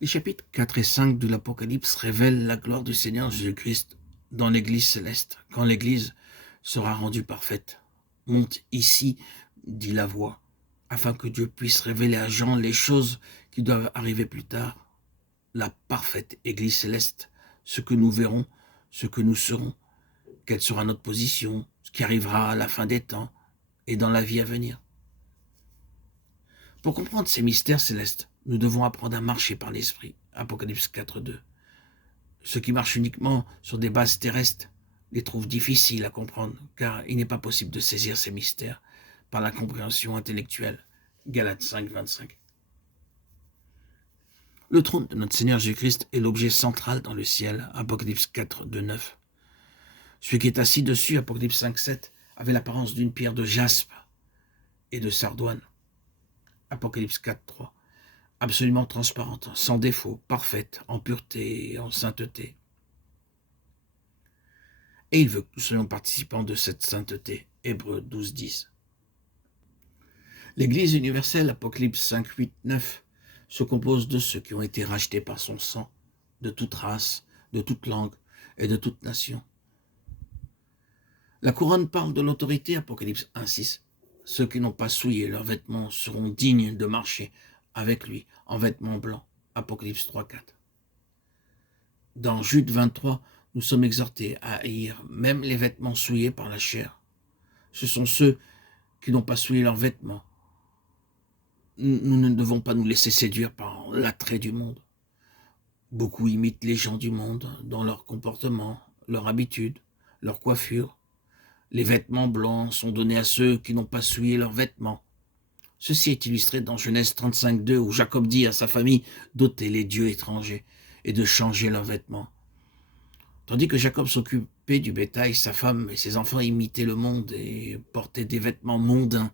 Les chapitres 4 et 5 de l'Apocalypse révèlent la gloire du Seigneur Jésus-Christ dans l'Église céleste, quand l'Église sera rendue parfaite. Monte ici, dit la voix, afin que Dieu puisse révéler à Jean les choses qui doivent arriver plus tard. La parfaite Église céleste, ce que nous verrons, ce que nous serons, quelle sera notre position, ce qui arrivera à la fin des temps et dans la vie à venir. Pour comprendre ces mystères célestes, nous devons apprendre à marcher par l'Esprit. Apocalypse 4.2. Ceux qui marchent uniquement sur des bases terrestres les trouvent difficiles à comprendre, car il n'est pas possible de saisir ces mystères par la compréhension intellectuelle. Galates 5.25. Le trône de notre Seigneur Jésus-Christ est l'objet central dans le ciel. Apocalypse 4.2.9. Celui qui est assis dessus, Apocalypse 5.7, avait l'apparence d'une pierre de jaspe et de sardoine. Apocalypse 4.3. Absolument transparente, sans défaut, parfaite, en pureté et en sainteté. Et il veut que nous soyons participants de cette sainteté. Hébreux 12.10. L'Église universelle, Apocalypse 5.8.9, se compose de ceux qui ont été rachetés par son sang, de toute race, de toute langue et de toute nation. La couronne parle de l'autorité, Apocalypse 1.6. Ceux qui n'ont pas souillé leurs vêtements seront dignes de marcher avec lui en vêtements blancs. Apocalypse 3.4. Dans Jude 23, nous sommes exhortés à haïr même les vêtements souillés par la chair. Ce sont ceux qui n'ont pas souillé leurs vêtements. Nous ne devons pas nous laisser séduire par l'attrait du monde. Beaucoup imitent les gens du monde dans leur comportement, leur habitude, leur coiffure. Les vêtements blancs sont donnés à ceux qui n'ont pas souillé leurs vêtements. Ceci est illustré dans Genèse 35.2 où Jacob dit à sa famille d'ôter les dieux étrangers et de changer leurs vêtements. Tandis que Jacob s'occupait du bétail, sa femme et ses enfants imitaient le monde et portaient des vêtements mondains.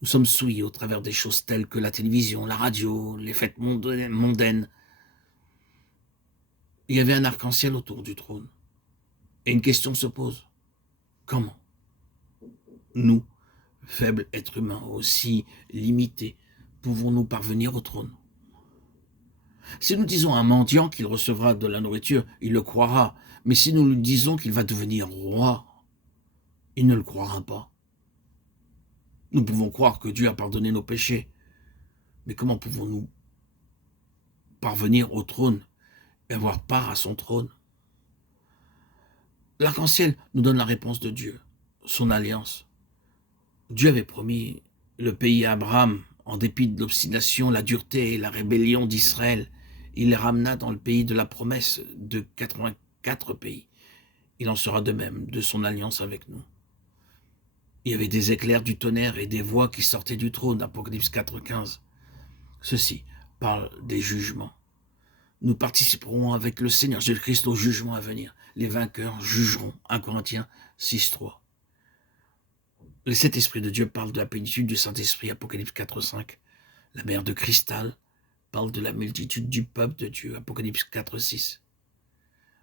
Nous sommes souillés au travers des choses telles que la télévision, la radio, les fêtes mondaines. Il y avait un arc-en-ciel autour du trône. Et une question se pose. Comment nous, faibles êtres humains aussi limités, pouvons-nous parvenir au trône? Si nous disons à un mendiant qu'il recevra de la nourriture, il le croira. Mais si nous lui disons qu'il va devenir roi, il ne le croira pas. Nous pouvons croire que Dieu a pardonné nos péchés. Mais comment pouvons-nous parvenir au trône et avoir part à son trône? L'arc-en-ciel nous donne la réponse de Dieu, son alliance. Dieu avait promis le pays à Abraham, en dépit de l'obstination, la dureté et la rébellion d'Israël. Il les ramena dans le pays de la promesse de 84 pays. Il en sera de même de son alliance avec nous. Il y avait des éclairs du tonnerre et des voix qui sortaient du trône, Apocalypse 4.15. Ceci parle des jugements. Nous participerons avec le Seigneur Jésus-Christ au jugement à venir. Les vainqueurs jugeront. 1 Corinthiens 6.3. Le Saint-Esprit de Dieu parle de la plénitude du Saint-Esprit, Apocalypse 4.5. La mer de cristal parle de la multitude du peuple de Dieu, Apocalypse 4.6.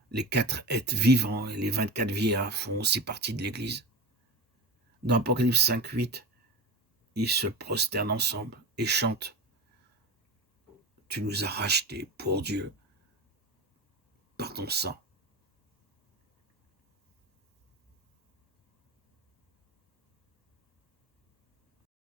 Les 4 êtres vivants et les 24 vieillards font aussi partie de l'Église. Dans Apocalypse 5.8, ils se prosternent ensemble et chantent « Tu nous as rachetés pour Dieu par ton sang